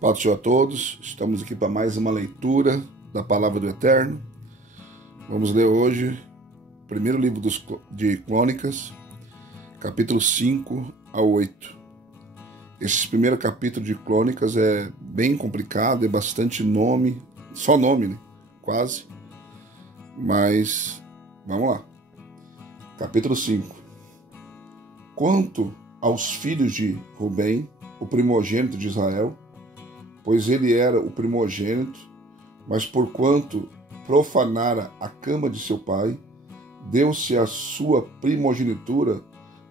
Paz do Senhor a todos, estamos aqui para mais uma leitura da Palavra do Eterno. Vamos ler hoje o primeiro livro de Crônicas, capítulo 5 a 8. Esse primeiro capítulo de Crônicas é bem complicado, é bastante nome, só nome, né? Quase. Mas vamos lá. Capítulo 5. Quanto aos filhos de Rubem, o primogênito de Israel, pois ele era o primogênito, mas porquanto profanara a cama de seu pai, deu-se a sua primogenitura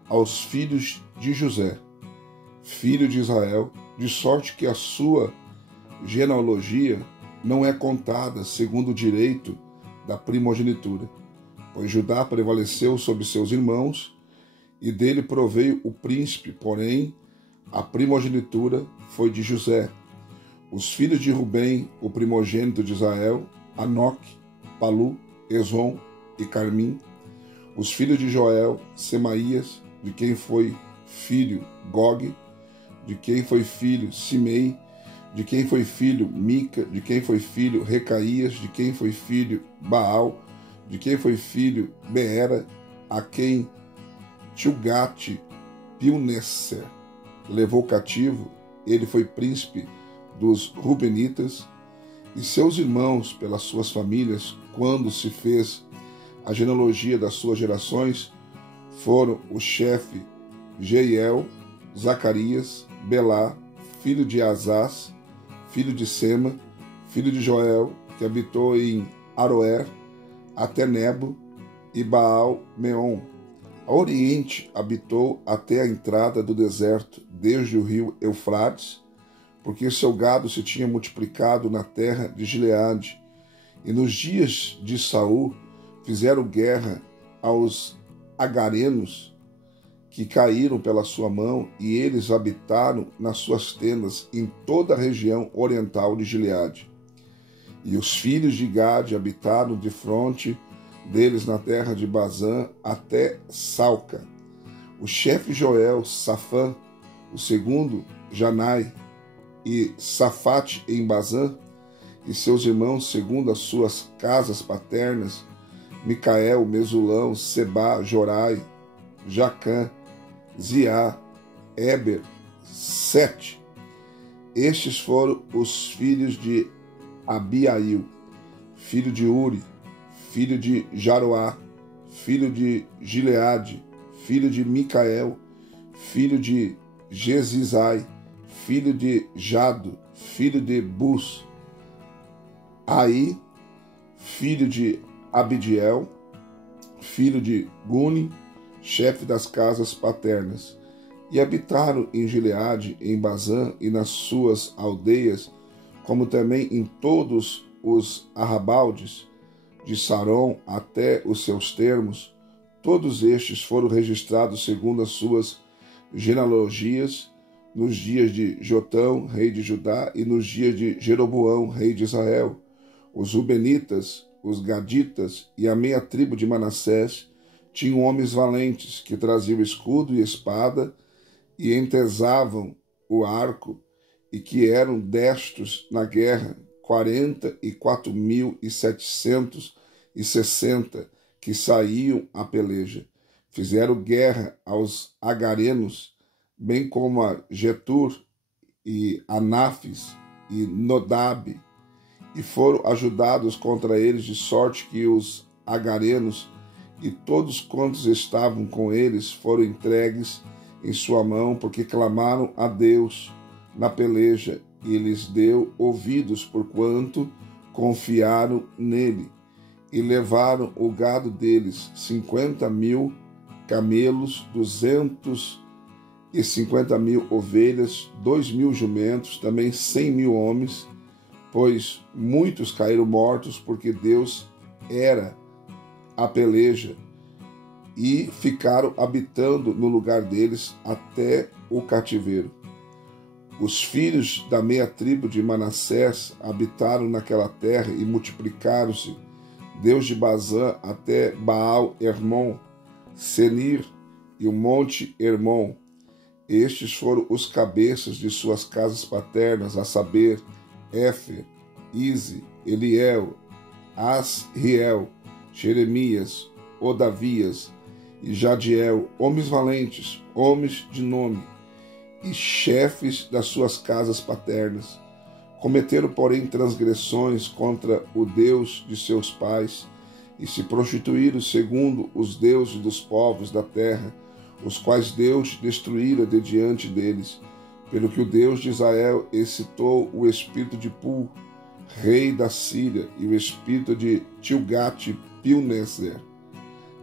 aos filhos de José, filho de Israel, de sorte que a sua genealogia não é contada segundo o direito da primogenitura, pois Judá prevaleceu sobre seus irmãos, e dele proveio o príncipe, porém a primogenitura foi de José. Os filhos de Rubem, o primogênito de Israel, Anoque, Palu, Ezom e Carmim. Os filhos de Joel, Semaías, de quem foi filho Gog, de quem foi filho Simei, de quem foi filho Mica, de quem foi filho Recaías, de quem foi filho Baal, de quem foi filho Beera, a quem Tilgate Pilneser levou cativo. Ele foi príncipe dos Rubenitas, e seus irmãos pelas suas famílias, quando se fez a genealogia das suas gerações, foram o chefe Jeiel, Zacarias, Belá, filho de Azaz, filho de Sema, filho de Joel, que habitou em Aroer, até Nebo e Baal-Meon. A oriente habitou até a entrada do deserto, desde o rio Eufrates, porque seu gado se tinha multiplicado na terra de Gileade. E nos dias de Saul fizeram guerra aos agarenos, que caíram pela sua mão, e eles habitaram nas suas tendas em toda a região oriental de Gileade. E os filhos de Gade habitaram de fronte deles na terra de Bazã até Salca. O chefe Joel, Safã, o segundo Janai, e Safate em Bazã, e seus irmãos segundo as suas casas paternas, Micael, Mesulão, Seba, Jorai, Jacã, Ziá, Eber, Sete. Estes foram os filhos de Abiail, filho de Uri, filho de Jaroá, filho de Gileade, filho de Micael, filho de Jezizai, filho de Jado, filho de Bus, Aí, filho de Abidiel, filho de Guni, chefe das casas paternas. E habitaram em Gileade, em Bazã e nas suas aldeias, como também em todos os arrabaldes, de Saron até os seus termos. Todos estes foram registrados segundo as suas genealogias, nos dias de Jotão, rei de Judá, e nos dias de Jeroboão, rei de Israel. Os Rubenitas, os Gaditas e a meia tribo de Manassés tinham homens valentes, que traziam escudo e espada, e entesavam o arco, e que eram destros na guerra, 44.760 que saíam à peleja. Fizeram guerra aos agarenos, bem como a Getur e Anafis e Nodab, e foram ajudados contra eles, de sorte que os agarenos e todos quantos estavam com eles foram entregues em sua mão, porque clamaram a Deus na peleja, e lhes deu ouvidos, porquanto confiaram nele, e levaram o gado deles, 50.000 camelos, 250.000 ovelhas, 2.000 jumentos, também 100.000 homens, pois muitos caíram mortos, porque Deus era a peleja, e ficaram habitando no lugar deles até o cativeiro. Os filhos da meia tribo de Manassés habitaram naquela terra e multiplicaram-se, Deus de Bazã até Baal-Hermon, Senir e o monte Hermon, Estes foram os cabeças de suas casas paternas, a saber, Éfer, Ize, Eliel, Asriel, Jeremias, Odavias e Jadiel, homens valentes, homens de nome, e chefes das suas casas paternas. Cometeram, porém, transgressões contra o Deus de seus pais, e se prostituíram segundo os deuses dos povos da terra, os quais Deus destruíra de diante deles, pelo que o Deus de Israel excitou o espírito de Pul, rei da Síria, e o espírito de Tilgat-Pilneser,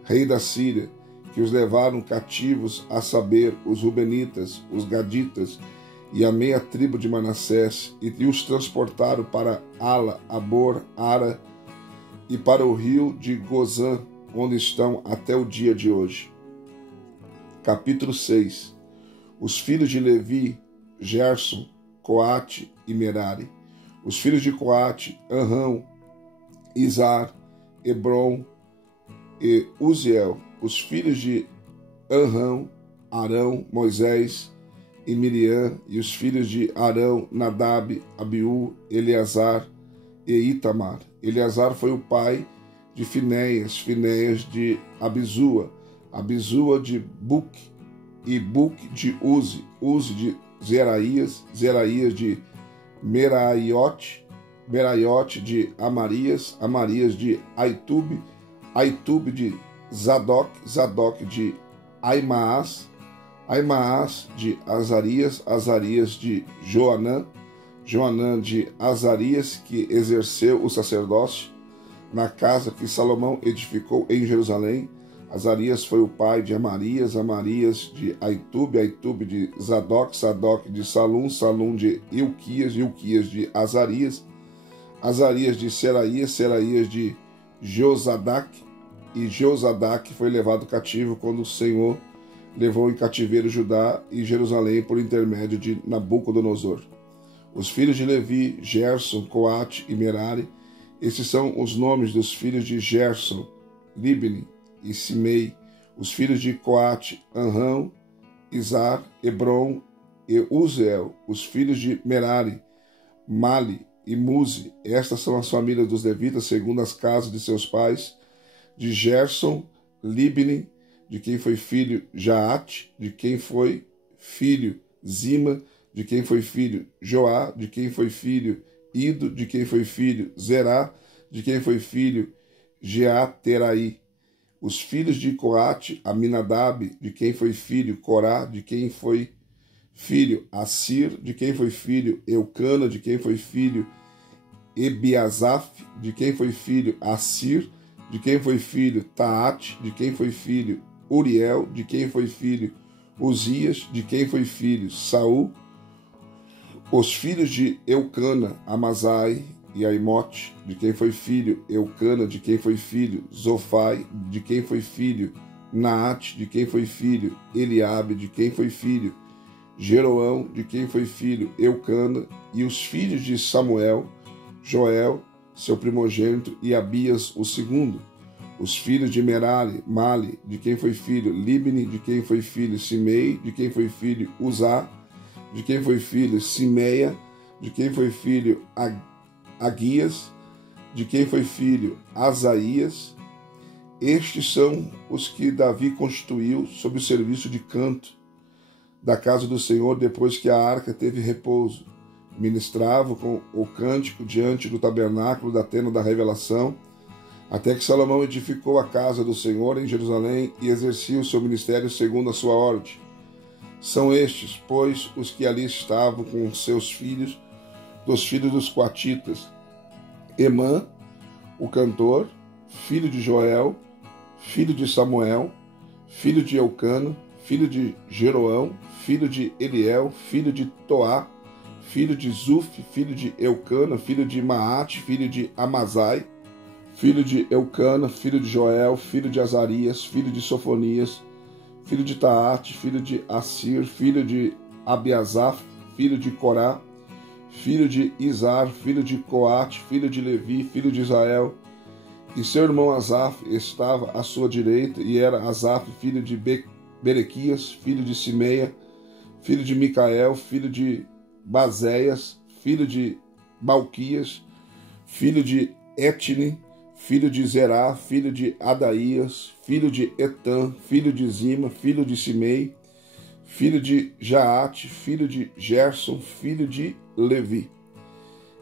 rei da Síria, que os levaram cativos, a saber, os Rubenitas, os Gaditas e a meia tribo de Manassés, e os transportaram para Ala, Abor, Ara e para o rio de Gozã, onde estão até o dia de hoje. Capítulo 6. Os filhos de Levi, Gerson, Coate e Merari. Os filhos de Coate, Anrão, Izar, Hebron e Uziel. Os filhos de Anrão, Arão, Moisés e Miriam. E os filhos de Arão, Nadab, Abiú, Eleazar e Itamar. Eleazar foi o pai de Finéias, Finéias de Abisua, Abisua de Buque, e Buque de Uzi, Uzi de Zeraías, Zeraías de Meraiote, Meraiote de Amarias, Amarias de Aitube, Aitube de Zadok, Zadok de Aimaas, Aimaas de Azarias, Azarias de Joanã, Joanã de Azarias, que exerceu o sacerdócio na casa que Salomão edificou em Jerusalém. Azarias foi o pai de Amarias, Amarias de Aitube, Aitube de Zadok, Zadok de Salum, Salum de Ilquias, Ilquias de Azarias, Azarias de Seraías, Seraías de Josadak, e Josadak foi levado cativo quando o Senhor levou em cativeiro Judá e Jerusalém por intermédio de Nabucodonosor. Os filhos de Levi, Gerson, Coate e Merari. Esses são os nomes dos filhos de Gerson, Libni e Simei. Os filhos de Coate, Anrão, Izar, Hebron e Uziel. Os filhos de Merari, Mali e Muzi. Estas são as famílias dos levitas segundo as casas de seus pais. De Gerson, Libni, de quem foi filho Jaate, de quem foi filho Zima, de quem foi filho Joá, de quem foi filho Ido, de quem foi filho Zerá, de quem foi filho Jeateraí. Os filhos de Coate, Aminadab, de quem foi filho Corá, de quem foi filho Assir, de quem foi filho Eucana, de quem foi filho Ebiasaf, de quem foi filho Assir, de quem foi filho Taate, de quem foi filho Uriel, de quem foi filho Uzias, de quem foi filho Saul. Os filhos de Eucana, Amazai e Aimote, de quem foi filho Eucana, de quem foi filho Zofai, de quem foi filho Naate, de quem foi filho Eliabe, de quem foi filho Jeroão, de quem foi filho Eucana, e os filhos de Samuel, Joel, seu primogênito, e Abias, o segundo. Os filhos de Merari, Mali, de quem foi filho Libni, de quem foi filho Simei, de quem foi filho Uzá, de quem foi filho Simeia, de quem foi filho Aguias, de quem foi filho Asaías. Estes são os que Davi constituiu sob o serviço de canto da casa do Senhor depois que a arca teve repouso. Ministravam com o cântico diante do tabernáculo da tenda da revelação, até que Salomão edificou a casa do Senhor em Jerusalém e exercia o seu ministério segundo a sua ordem. São estes, pois, os que ali estavam com seus filhos, dos filhos dos coatitas: Emã, o cantor, filho de Joel, filho de Samuel, filho de Eucana, filho de Jeroão, filho de Eliel, filho de Toá, filho de Zuf, filho de Eucana, filho de Maate, filho de Amazai, filho de Eucana, filho de Joel, filho de Azarias, filho de Sofonias, filho de Taate, filho de Assir, filho de Abiasaf, filho de Corá, filho de Izar, filho de Coate, filho de Levi, filho de Israel. E seu irmão Asaf estava à sua direita, e era Asaf, filho de Berequias, filho de Simeia, filho de Micael, filho de Bazéias, filho de Balquias, filho de Etni, filho de Zerá, filho de Adaías, filho de Etã, filho de Zima, filho de Simei, filho de Jaate, filho de Gerson, filho de Levi.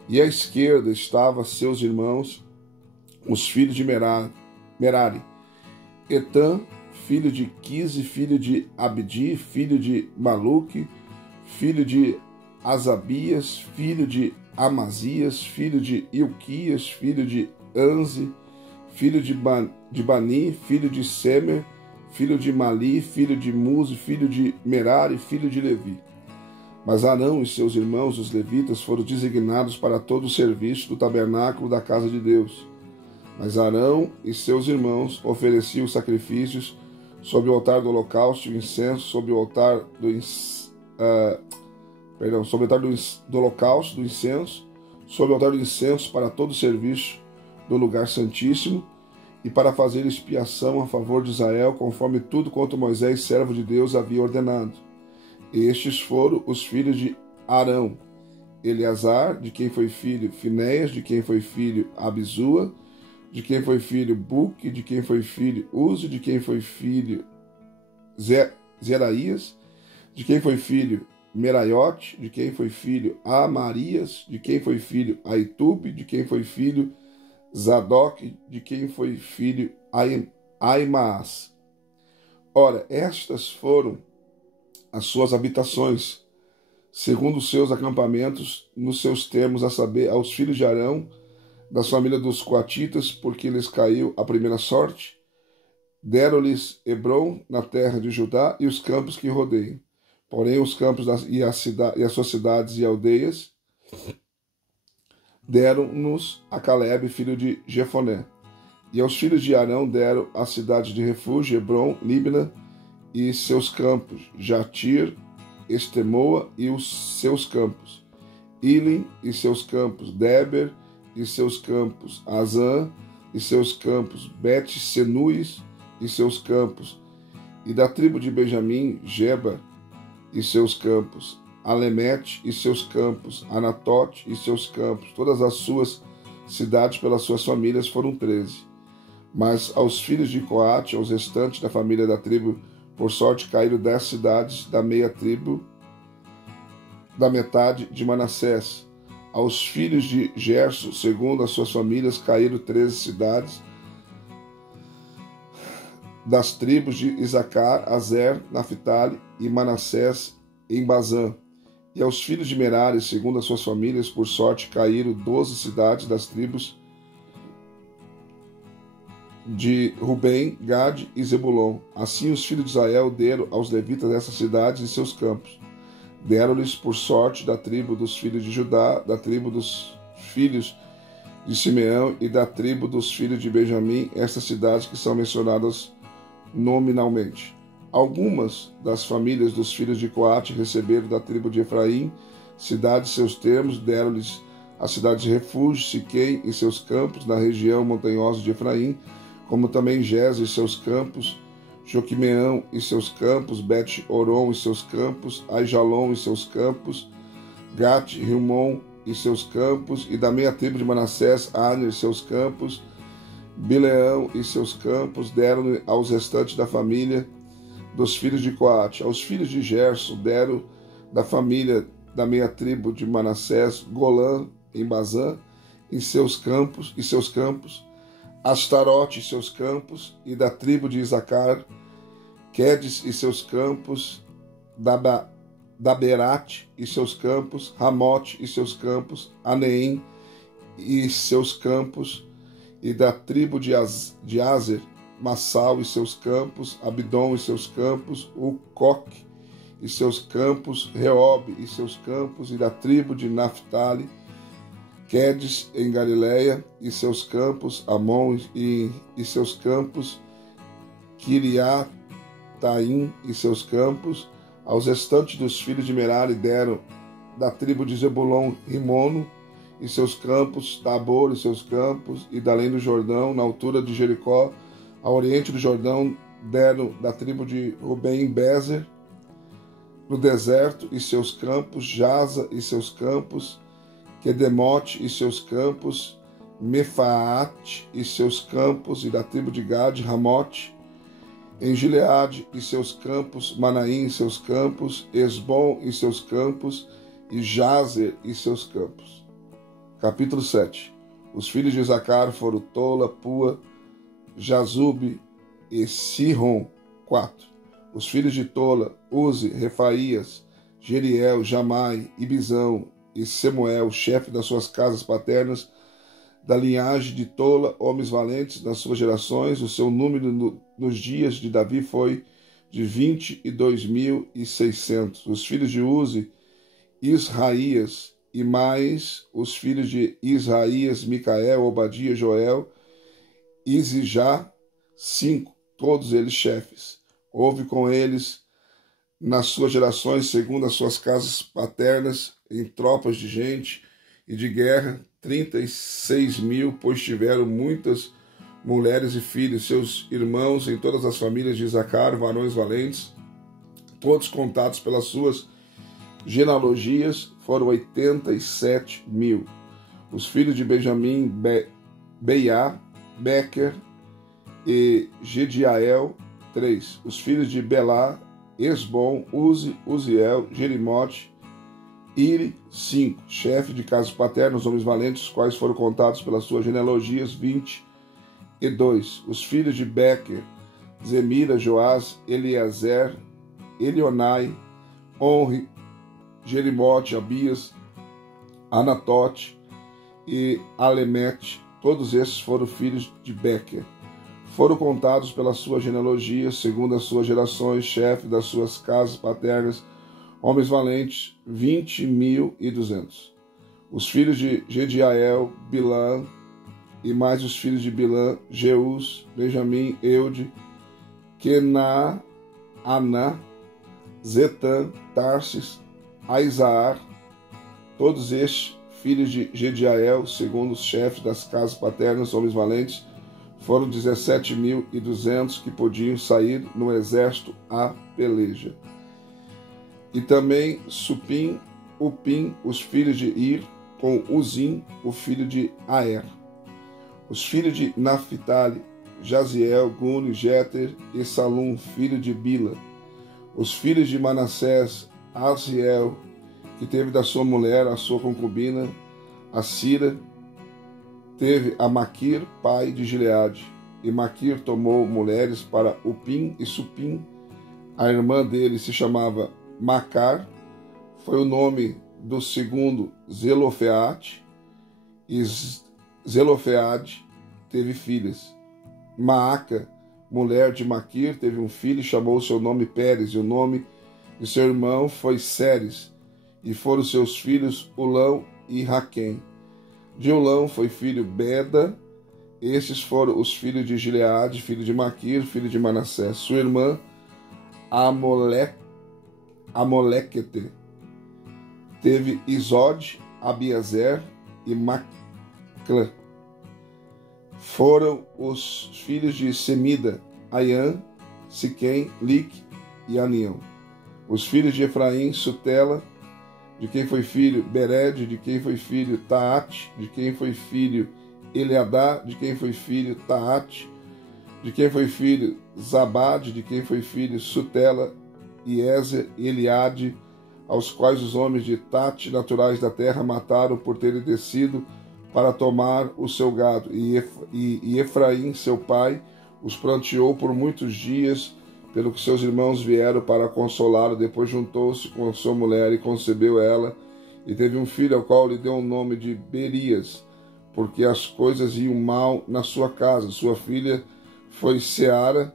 E à esquerda estavam seus irmãos, os filhos de Merari, Etã, filho de Quise, filho de Abdi, filho de Maluque, filho de Asabias, filho de Amazias, filho de Ilquias, filho de Anze, filho de Bani, filho de Semer, filho de Mali, filho de Muzi, filho de Merari, filho de Levi. Mas Arão e seus irmãos, os levitas, foram designados para todo o serviço do tabernáculo da casa de Deus. Mas Arão e seus irmãos ofereciam sacrifícios sobre o altar do holocausto e incenso sobre o altar do holocausto, do incenso, sobre o altar do incenso para todo o serviço do lugar santíssimo e para fazer expiação a favor de Israel, conforme tudo quanto Moisés, servo de Deus, havia ordenado. Estes foram os filhos de Arão: Eleazar, de quem foi filho Finéias, de quem foi filho Abisua, de quem foi filho Buque, de quem foi filho Uzi, de quem foi filho Zeraías, de quem foi filho Meraiote, de quem foi filho Amarias, de quem foi filho Aitube, de quem foi filho Zadok, de quem foi filho Aimaas. Ora, estas foram as suas habitações, segundo os seus acampamentos, nos seus termos, a saber, aos filhos de Arão, das famílias dos coatitas, porque lhes caiu a primeira sorte. Deram-lhes Hebrom, na terra de Judá, e os campos que rodeiam. Porém, os campos e as suas cidades e aldeias deram-nos a Calebe, filho de Jefoné. E aos filhos de Arão deram a cidade de refúgio, Hebrom, Líbna e seus campos, Jatir, Estemoa e os seus campos, Ilim e seus campos, Deber e seus campos, Azã e seus campos, Bet-Senuis e seus campos, e da tribo de Benjamim, Geba e seus campos, Alemete e seus campos, Anatote e seus campos, todas as suas cidades pelas suas famílias foram 13. Mas aos filhos de Coate, aos restantes da família da tribo, por sorte caíram 10 cidades da meia tribo, da metade de Manassés. Aos filhos de Gerso, segundo as suas famílias, caíram 13 cidades das tribos de Isacar, Azer, Naphtali e Manassés em Bazã. E aos filhos de Merari, segundo as suas famílias, por sorte, caíram 12 cidades das tribos de Rubem, Gade e Zebulon. Assim os filhos de Israel deram aos levitas essas cidades e seus campos. Deram-lhes por sorte da tribo dos filhos de Judá, da tribo dos filhos de Simeão e da tribo dos filhos de Benjamim, estas cidades que são mencionadas nominalmente. Algumas das famílias dos filhos de Coate receberam da tribo de Efraim cidades e seus termos, deram-lhes a cidade de refúgio, Siquém e seus campos, na região montanhosa de Efraim, como também Geza e seus campos, Joquimeão e seus campos, Bet-Oron e seus campos, Aijalon e seus campos, Gat-Rimon e seus campos, e da meia tribo de Manassés, Aner e seus campos, Bileão e seus campos, deram aos restantes da família dos filhos de Coate. Aos filhos de Gerson deram da família da meia tribo de Manassés, Golã em Bazã, e seus campos, Astarote e seus campos, e da tribo de Isacar, Quedes e seus campos, Daberate e seus campos, Ramote e seus campos, Aneim e seus campos, e da tribo de Azer, Massal e seus campos, Abdom e seus campos, Ucoque e seus campos, Reob e seus campos, e da tribo de Naphtali, Quedes em Galiléia e seus campos, Amon e seus campos, Kiriataim e seus campos. Aos restantes dos filhos de Merari deram da tribo de Zebulon, Rimono e seus campos, Tabor e seus campos, e da além do Jordão, na altura de Jericó, ao oriente do Jordão, deram da tribo de Rubem, Bezer, no deserto e seus campos, Jaza e seus campos, Quedemote e seus campos, Mefaate e seus campos, e da tribo de Gade, Ramote, em Gileade e seus campos, Manaim e seus campos, Esbom e seus campos, e Jazer e seus campos. Capítulo 7. Os filhos de Isacar foram Tola, Pua, Jazube e Sihon. 4. Os filhos de Tola, Uzi, Refaías, Jeriel, Jamai, Ibizão e Semuel, chefe das suas casas paternas, da linhagem de Tola, homens valentes nas suas gerações. O seu número nos dias de Davi foi de 22.600. Os filhos de Uzi, Israías, e mais os filhos de Israías, Micael, Obadia, Joel, Izijá, 5, todos eles chefes. Houve com eles, nas suas gerações, segundo as suas casas paternas, em tropas de gente e de guerra, 36.000, pois tiveram muitas mulheres e filhos, seus irmãos em todas as famílias de Isacar, varões valentes, todos contados pelas suas genealogias, foram 87.000. Os filhos de Benjamim, Beiá, Becker e Gediael, 3. Os filhos de Belá, Esbom, Uzi, Uziel, Jerimote, Iri, 5. Chefe de casas paternas, homens valentes, os quais foram contados pelas suas genealogias, 22. Os filhos de Becker, Zemira, Joás, Eliezer, Elionai, Onri, Jerimote, Abias, Anatote e Alemete, todos esses foram filhos de Becker. Foram contados pela sua genealogia, segundo as suas gerações, chefe das suas casas paternas, homens valentes, 20.200. Os filhos de Gediael, Bilã, e mais os filhos de Bilã, Jeus, Benjamim, Eude, Kená, Aná, Zetã, Tarsis, Aizaar, todos estes filhos de Gediael, segundo os chefes das casas paternas, homens valentes, foram 17.200 que podiam sair no exército à peleja. E também Supim, Upim, os filhos de Ir, com Uzim, o filho de Aer. Os filhos de Naphtali, Jaziel, Guni, Jeter e Salum, filho de Bila. Os filhos de Manassés, Aziel, que teve da sua mulher a sua concubina, a Sira, teve a Maquir, pai de Gileade. E Maquir tomou mulheres para Upim e Supim. A irmã dele se chamava Macar, foi o nome do segundo Zelofeate, e Zelofeade teve filhas. Maaca, mulher de Maquir, teve um filho e chamou seu nome Pérez, e o nome de seu irmão foi Seres, e foram seus filhos Ulão e Raquém. De Ulão foi filho Beda. Estes foram os filhos de Gileade, filho de Maquir, filho de Manassés. Sua irmã Amolequete teve Isode, Abiezer e Maclã. Foram os filhos de Semida, Aian, Siquém, Lique e Anião. Os filhos de Efraim, Sutela, de quem foi filho Bered, de quem foi filho Taate, de quem foi filho Eleadá, de quem foi filho Taate, de quem foi filho Zabade, de quem foi filho Sutela, Iezer e Eliade, aos quais os homens de Tate, naturais da terra, mataram por terem descido para tomar o seu gado. E Efraim, seu pai, os pranteou por muitos dias, pelo que seus irmãos vieram para consolá-lo. Depois juntou-se com sua mulher e concebeu ela, e teve um filho, ao qual lhe deu o nome de Berias, porque as coisas iam mal na sua casa. Sua filha foi Será,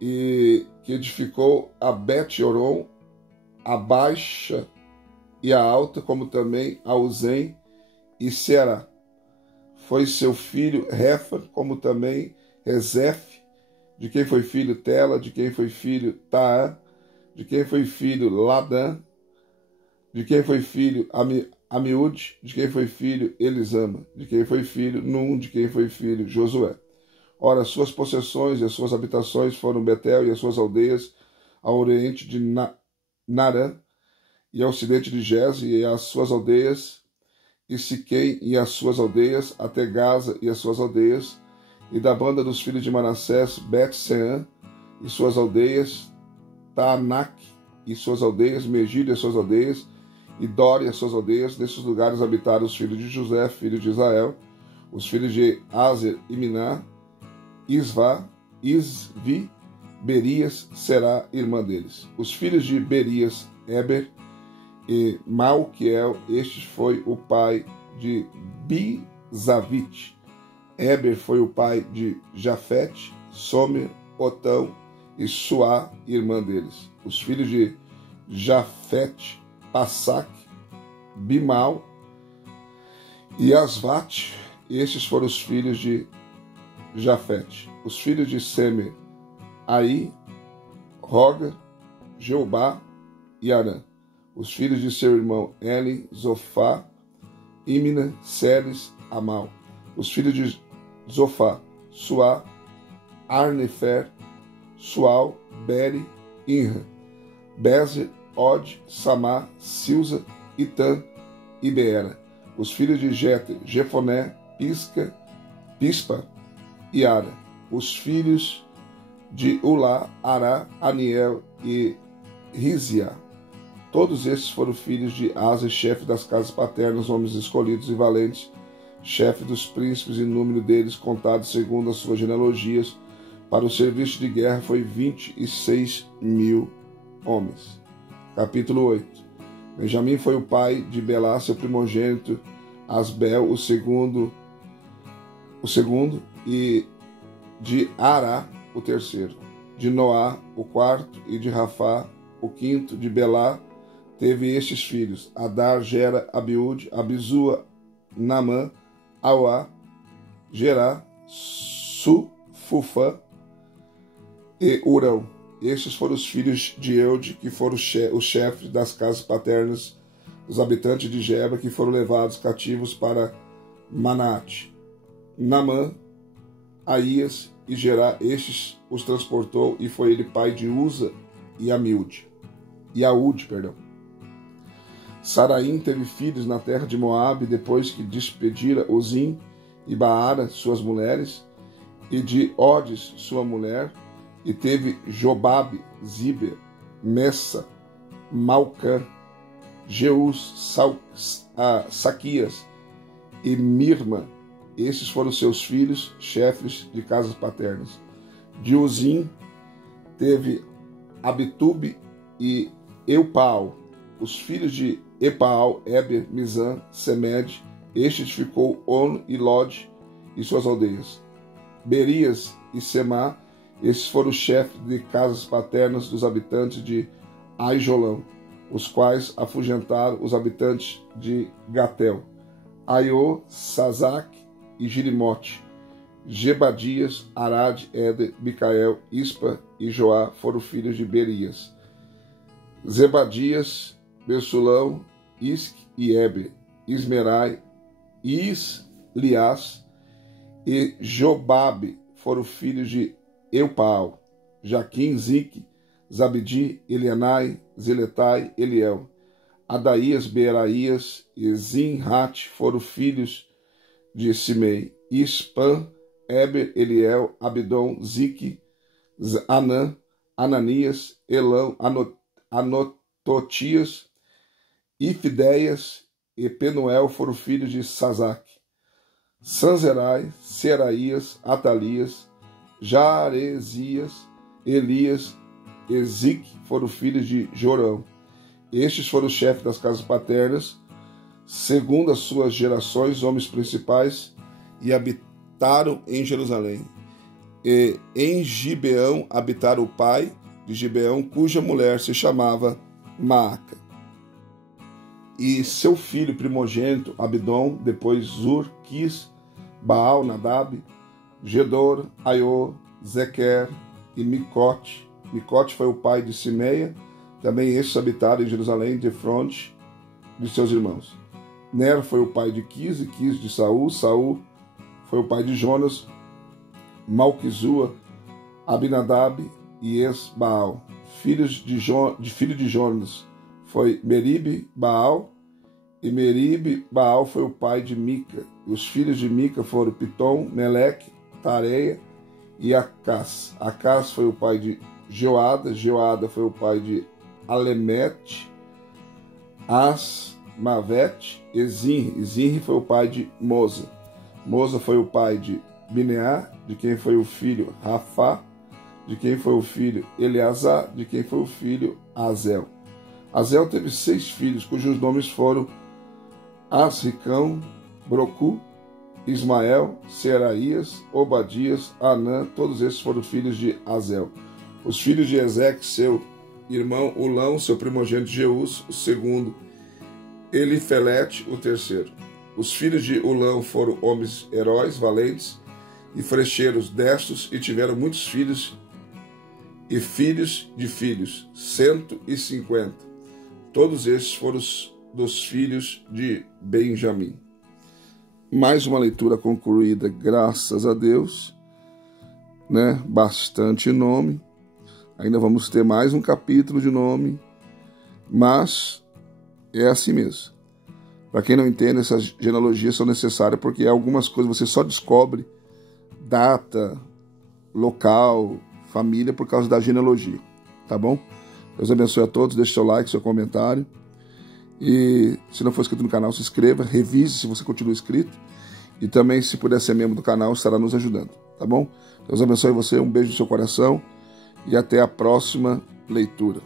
e que edificou a Bet-Oron, a baixa e a alta, como também a Uzem e Será. Foi seu filho Refa, como também Rezef, de quem foi filho Tela, de quem foi filho Taã, de quem foi filho Ladã, de quem foi filho Amiúde, de quem foi filho Elisama, de quem foi filho Num, de quem foi filho Josué. Ora, suas possessões e as suas habitações foram Betel e as suas aldeias, ao oriente de Narã, e ao ocidente de Gez e as suas aldeias, e Siquém e as suas aldeias, até Gaza e as suas aldeias, e da banda dos filhos de Manassés, Bet-Seã e suas aldeias, Taanac e suas aldeias, Megiddo e as suas aldeias, e Dor e as suas aldeias. Nesses lugares habitaram os filhos de José, filho de Israel, os filhos de Aser e Miná, Isvá, Isvi, Berias, Será, irmã deles. Os filhos de Berias, Eber e Malquiel, este foi o pai de Bizavite. Eber foi o pai de Jafete, Somer, Otão e Suá, irmã deles. Os filhos de Jafete, Passac, Bimal e Asvate, estes foram os filhos de Jafete. Os filhos de Semer, Aí, Roga, Jeubá e Arã. Os filhos de seu irmão Eli, Zofá, Imna, Seres, Amal. Os filhos de Zofá, Suá, Arnefer, Sual, Beri, Inra, Bezer, Od, Samá, Silza, Itã e Beera. Os filhos de Jeter, Jefoné, Pispa e Ara. Os filhos de Ulá, Ará, Aniel e Rizia. Todos esses foram filhos de Asa, chefe das casas paternas, homens escolhidos e valentes, chefe dos príncipes, e o número deles, contado segundo as suas genealogias, para o serviço de guerra foi 26.000 homens. Capítulo 8. Benjamim foi o pai de Belá, seu primogênito, Asbel, o segundo, e de Ará, o terceiro, de Noá, o quarto, e de Rafá, o quinto, de Belá, teve estes filhos: Adar, Gera, Abiúde, Abizua, Naamã, Auá, Gerá, Sufufã e Urão. Estes foram os filhos de Eude, que foram os chefes das casas paternas dos habitantes de Geba, que foram levados cativos para Manaate. Naamã, Aías e Gerá, estes os transportou, e foi ele pai de Uza e Aúde. Saraim teve filhos na terra de Moabe, depois que despedira Ozim e Baara, suas mulheres, e de Odes, sua mulher, e teve Jobabe, Ziber, Messa, Malcã, Jeus, Saquias e Mirma. Esses foram seus filhos, chefes de casas paternas. De Uzim teve Abitube e Eupaal. Os filhos de Epaal, Eber, Mizan, Semed. Este edificou On e Lod e suas aldeias. Berias e Semá. Esses foram os chefes de casas paternas dos habitantes de Aijolão, os quais afugentaram os habitantes de Gatel. Aiô, Sazac e Girimote. Gebadias, Arad, Éder, Micael, Ispa e Joá foram filhos de Berias. Zebadias, Bessulão, Isque e Eber, Ismerai, Islias e Jobabe foram filhos de Eupaal. Jaquim, Zique, Zabidi, Elianai, Zeletai, Eliel. Adaías, Beeraías e Zinhat foram filhos de Simei. Ispan, Eber, Eliel, Abidom, Zique, Anã, Ananias, Elão, Anototias, Ifideias e Penuel foram filhos de Sazac. Sanzerai, Seraías, Atalias, Jaresias, Elias e Zique foram filhos de Jorão. Estes foram os chefes das casas paternas, segundo as suas gerações, homens principais, e habitaram em Jerusalém. E em Gibeão habitara o pai de Gibeão, cuja mulher se chamava Maaca. E seu filho primogênito, Abidom, depois Zur, Quis, Baal, Nadab, Gedor, Aiô, Zequer e Micote. Micote foi o pai de Simeia. Também estes habitaram em Jerusalém, de fronte de seus irmãos. Ner foi o pai de Quis, e Quis de Saul. Saul foi o pai de Jonas, Malquizua, Abinadab e Esbaal, filho de Jonas foi Meribe Baal, e Meribe Baal foi o pai de Mica. E os filhos de Mica foram Pitom, Meleque, Tareia e Acás. Acás foi o pai de Joada, Joada foi o pai de Alemete, Asmavete e Zinri. Zinri foi o pai de Moza. Moza foi o pai de Bineá, de quem foi o filho Rafá, de quem foi o filho Eleazar, de quem foi o filho Azel. Azel teve 6 filhos, cujos nomes foram Asricão, Brocu, Ismael, Seraías, Obadias, Anã. Todos esses foram filhos de Azel. Os filhos de Ezeque, seu irmão Ulão, seu primogênito Jeus, o segundo, Elifelete, o terceiro. Os filhos de Ulão foram homens heróis, valentes e frecheiros destros, e tiveram muitos filhos e filhos de filhos, 150. Todos esses foram dos filhos de Benjamim. Mais uma leitura concluída, graças a Deus, né? Bastante nome. Ainda vamos ter mais um capítulo de nome, mas é assim mesmo. Para quem não entende, essas genealogias são necessárias porque algumas coisas você só descobre data, local, família por causa da genealogia, tá bom? Deus abençoe a todos, deixe seu like, seu comentário. E se não for inscrito no canal, se inscreva, revise se você continua inscrito. E também, se puder ser membro do canal, estará nos ajudando, tá bom? Deus abençoe você, um beijo no seu coração e até a próxima leitura.